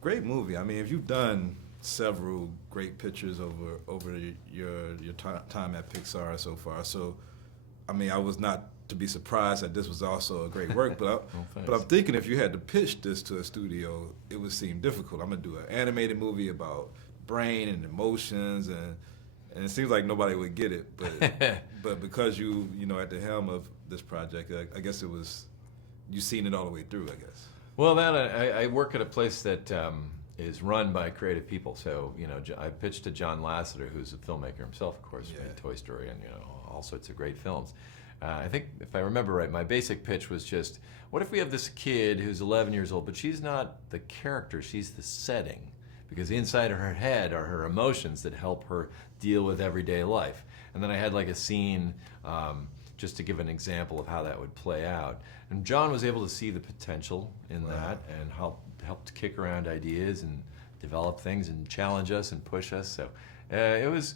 great movie. I mean, if you've done several great pictures over your time at Pixar so far, so I mean, I was not to be surprised that this was also a great work, but I'm thinking if you had to pitch this to a studio, it would seem difficult. I'm gonna do an animated movie about brain and emotions, and it seems like nobody would get it, but because you know at the helm of this project, I guess it was you've seen it all the way through, I guess. Well, I work at a place that is run by creative people. So, you know, I pitched to John Lasseter, who's a filmmaker himself, of course, made Toy Story and, you know, all sorts of great films. I think, if I remember right, my basic pitch was just, what if we have this kid who's 11 years old, but she's not the character, she's the setting. Because inside of her head are her emotions that help her deal with everyday life. And then I had like a scene, just to give an example of how that would play out. And John was able to see the potential in that and helped kick around ideas and develop things and challenge us and push us. So it was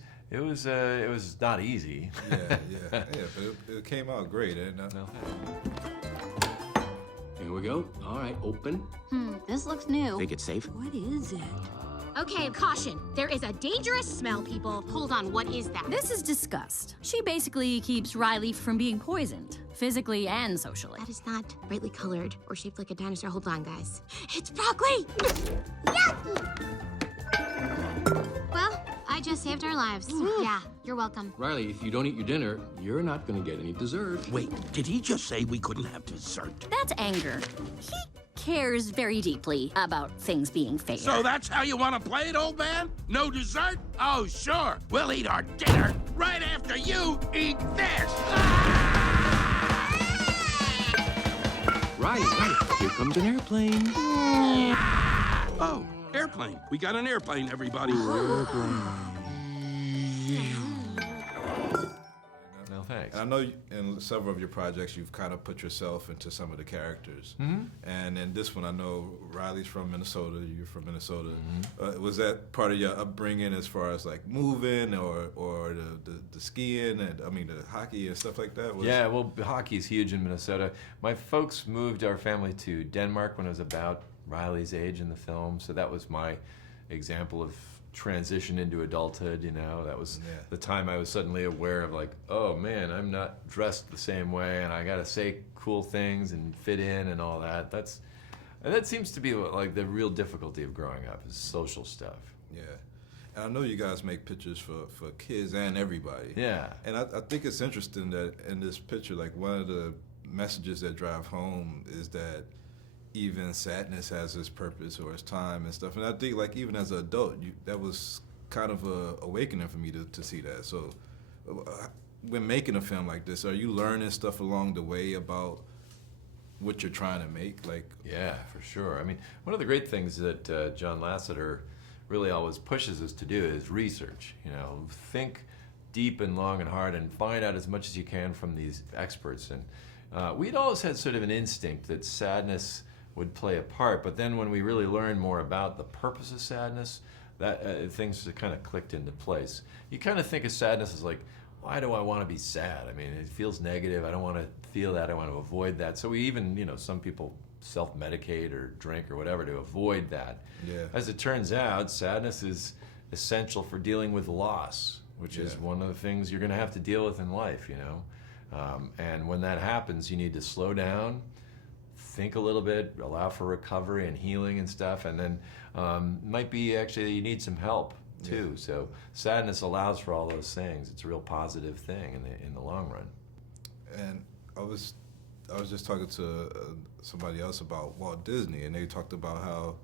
not easy. Yeah, but it came out great. And No, Here we go. All right, open. This looks new. Think it's safe? What is it? Okay, caution. There is a dangerous smell, people. Hold on, what is that? This is disgust. She basically keeps Riley from being poisoned, physically and socially. That is not brightly colored or shaped like a dinosaur. Hold on, guys. It's broccoli! Yucky! Well, I just saved our lives. Yeah, you're welcome. Riley, if you don't eat your dinner, you're not going to get any dessert. Wait, did he just say we couldn't have dessert? That's anger. He cares very deeply about things being fair. So that's how you want to play it, old man? No dessert? Oh, sure. We'll eat our dinner right after you eat this. Riley, here comes an airplane. Oh, airplane. We got an airplane, everybody. no thanks. And I know in several of your projects you've kind of put yourself into some of the characters. And in this one, I know Riley's from Minnesota, you're from Minnesota. Was that part of your upbringing as far as like moving or the skiing and I mean the hockey and stuff like that? Yeah, well, hockey's huge in Minnesota. My folks moved our family to Denmark when I was about Riley's age in the film, so that was my example of transition into adulthood, you know. That was the time I was suddenly aware of like, oh man, I'm not dressed the same way and I gotta say cool things and fit in and all that. That seems to be what, like the real difficulty of growing up is social stuff. Yeah. And I know you guys make pictures for kids and everybody. Yeah. And I think it's interesting that in this picture, like one of the messages that drive home is that even sadness has its purpose or its time and stuff. And I think like even as an adult, that was kind of a awakening for me to see that. So when making a film like this, are you learning stuff along the way about what you're trying to make? Like, yeah, for sure. I mean, one of the great things that John Lasseter really always pushes us to do is research. You know, think deep and long and hard and find out as much as you can from these experts. And we'd always had sort of an instinct that sadness would play a part, but then when we really learned more about the purpose of sadness, that things kind of clicked into place. You kind of think of sadness as like, why do I want to be sad? I mean, it feels negative. I don't want to feel that. I want to avoid that. So we even, you know, some people self-medicate or drink or whatever to avoid that. Yeah. As it turns out, sadness is essential for dealing with loss, which is one of the things you're going to have to deal with in life, you know. And when that happens, you need to slow down, think a little bit, allow for recovery and healing and stuff, and then might be actually you need some help too. So sadness allows for all those things. It's a real positive thing in the long run. And I was just talking to somebody else about Walt Disney, and they talked about how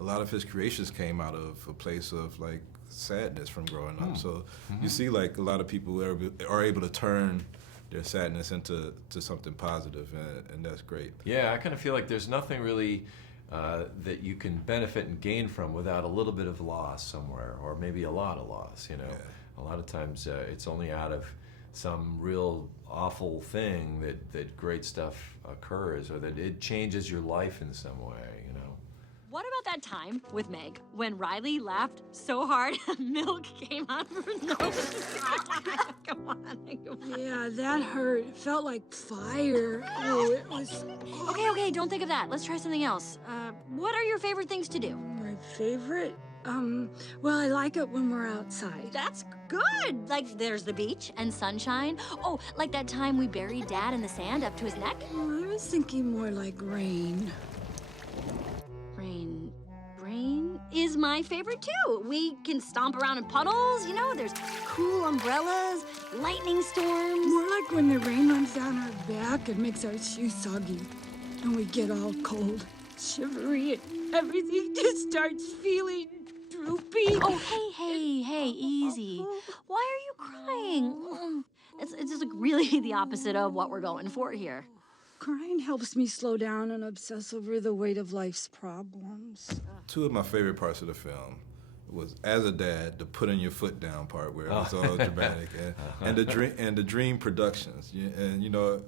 a lot of his creations came out of a place of like sadness from growing up. So you see like a lot of people are able to turn their sadness into something positive, and that's great. Yeah, I kind of feel like there's nothing really that you can benefit and gain from without a little bit of loss somewhere, or maybe a lot of loss, you know. A lot of times it's only out of some real awful thing that great stuff occurs, or that it changes your life in some way, you know. What about that time with Meg when Riley laughed so hard milk came out of her nose? Come on. Yeah, that hurt. It felt like fire. Oh, it was... Okay, don't think of that. Let's try something else. What are your favorite things to do? My favorite? Well, I like it when we're outside. That's good. Like, there's the beach and sunshine. Oh, like that time we buried Dad in the sand up to his neck? Oh, I was thinking more like rain. Rain is my favorite too. We can stomp around in puddles, you know, there's cool umbrellas, lightning storms. More like when the rain runs down our back and makes our shoes soggy. And we get all cold, shivery, and everything just starts feeling droopy. Oh, hey, easy. Why are you crying? It's just like really the opposite of what we're going for here. Crying helps me slow down and obsess over the weight of life's problems. Two of my favorite parts of the film was, as a dad, the putting your foot down part where it was all dramatic, and the dream productions. And you know,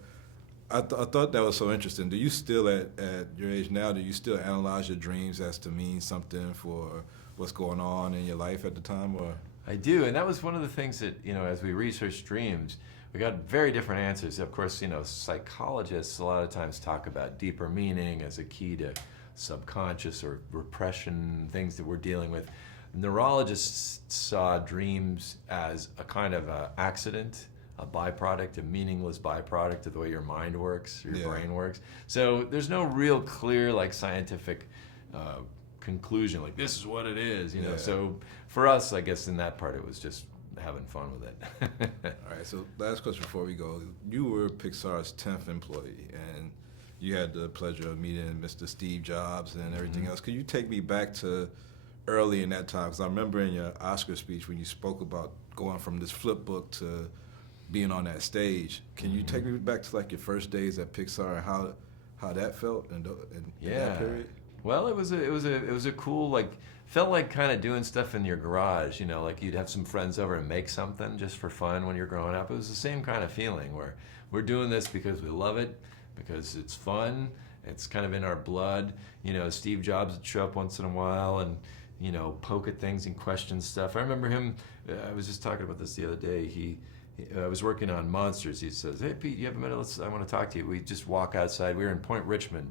I thought that was so interesting. Do you still, at your age now, do you still analyze your dreams as to mean something for what's going on in your life at the time, or? I do, and that was one of the things that, you know, as we researched dreams, we got very different answers. Of course, you know, psychologists a lot of times talk about deeper meaning as a key to subconscious or repression, things that we're dealing with. Neurologists saw dreams as a kind of a accident, a byproduct, a meaningless byproduct of the way your mind works, your brain works. So there's no real clear, like, scientific conclusion, like this is what it is, you know. So for us, I guess in that part, it was just having fun with it. All right, so last question before we go. You were Pixar's 10th employee, and you had the pleasure of meeting Mr. Steve Jobs and everything else. Could you take me back to early in that time? Because I remember in your Oscar speech when you spoke about going from this flip book to being on that stage. Can you take me back to like your first days at Pixar and how that felt in that period? Well, it was a cool, like, felt like kind of doing stuff in your garage, you know, like you'd have some friends over and make something just for fun when you're growing up. It was the same kind of feeling where we're doing this because we love it, because it's fun, it's kind of in our blood. You know, Steve Jobs would show up once in a while and, you know, poke at things and question stuff. I remember him, I was just talking about this the other day, I was working on Monsters. He says, "Hey Pete, you have a minute? I want to talk to you." We just walk outside. We were in Point Richmond,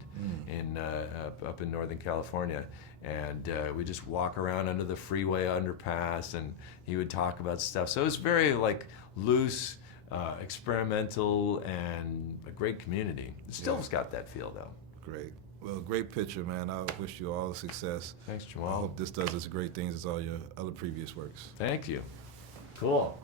up in Northern California, and we just walk around under the freeway underpass, and he would talk about stuff. So it was very like loose, experimental, and a great community. It still's got that feel though. Great. Well, great picture, man. I wish you all the success. Thanks, Jamal. I hope this does as great things as all your other previous works. Thank you. Cool.